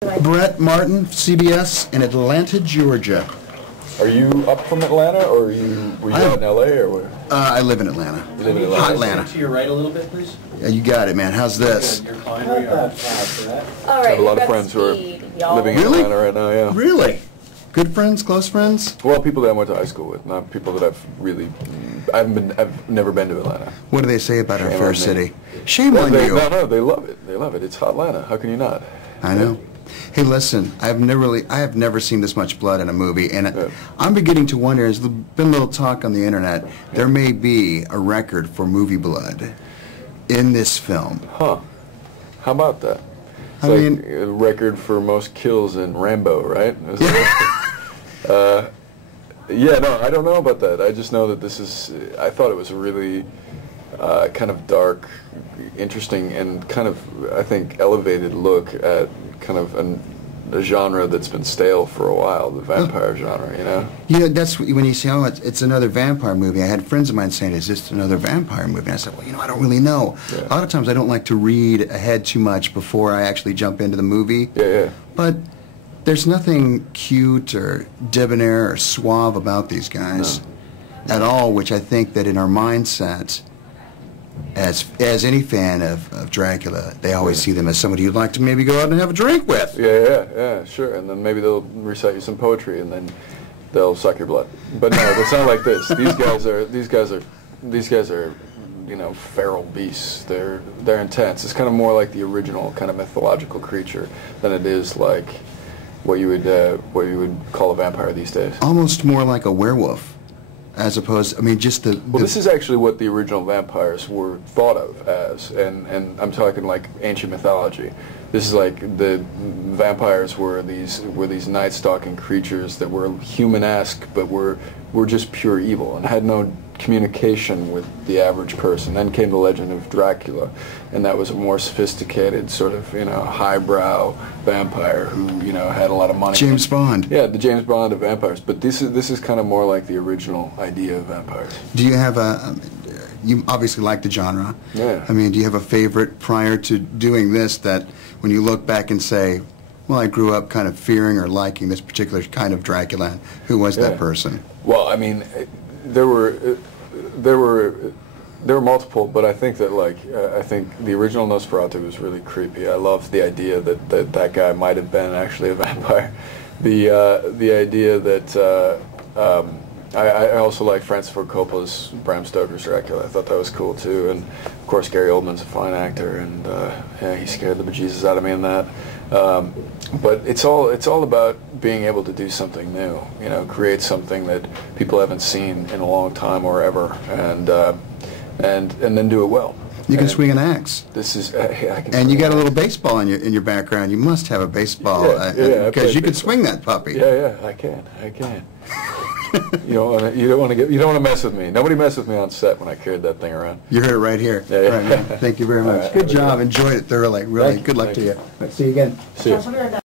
Brett Martin, CBS in Atlanta, Georgia. Are you up from Atlanta, or were you out in LA, or where? I live in Atlanta. You live in Atlanta? Hot Atlanta. To your right a little bit, please. Yeah, you got it, man. How's this? You're fine where you are. All right, I have a lot of got friends who are speed, y'all. living in Really? Atlanta right now, yeah. Really? Good friends, close friends? Well, people that I went to high school with, not people that I've never been to Atlanta. What do they say about our Shame fair on me. city? Shame No, on you. no, they love it. They love it. It's hot Atlanta. How can you not? I know. Hey, listen, I have never seen this much blood in a movie, and Yeah. I'm beginning to wonder, there's been a little talk on the internet, there may be a record for movie blood in this film. Huh. How about that? It's I like mean- a record for most kills in Rambo, right? Yeah, no, I don't know about that. I just know that I thought it was a really kind of dark, interesting, and kind of, I think, elevated look at kind of a genre that's been stale for a while, the vampire genre, you know? Yeah, that's when you say, oh, it's another vampire movie. I had friends of mine saying, is this another vampire movie? And I said, well, I don't really know. Yeah. A lot of times I don't like to read ahead too much before I actually jump into the movie. Yeah. But there's nothing cute or debonair or suave about these guys at all, which I think that in our mindset, as any fan of Dracula, they always see them as somebody you'd like to maybe go out and have a drink with. Yeah, sure. And then maybe they'll recite you some poetry, and then they'll suck your blood. But no, it's not like this. These guys are, feral beasts. They're intense. It's kind of more like the original kind of mythological creature than it is like what you would call a vampire these days. Almost more like a werewolf, as opposed, just the... Well, this is actually what the original vampires were thought of as, and I'm talking like ancient mythology. This is like the vampires were these night-stalking creatures that were human-esque, but were just pure evil and had no communication with the average person. Then came the legend of Dracula, and that was a more sophisticated sort of highbrow vampire who had a lot of money. James Bond. Yeah, the James Bond of vampires. But this is kind of more like the original idea of vampires. Do you have you obviously like the genre. Yeah. Do you have a favorite prior to doing this that when you look back and say, well, I grew up kind of fearing or liking this particular kind of Dracula? Who was that person? Well, there were multiple, but I think that I think the original Nosferatu was really creepy. I loved the idea that guy might have been actually a vampire. The idea that I also like Francis Ford Coppola's Bram Stoker's Dracula. I thought that was cool too, and of course Gary Oldman's a fine actor, and he scared the bejesus out of me in that. But it's all about being able to do something new, create something that people haven't seen in a long time or ever, and then do it well. You can swing an axe. This is, I can. And you got a little baseball in your background. You must have a baseball because you could swing that puppy. Yeah, I can. You don't want to mess with me. Nobody messed with me on set when I carried that thing around. You heard it right here. Yeah. Right, man. Thank you very much. Right, Good job. Enjoyed it thoroughly. Really. Good luck to you. See you again. See you.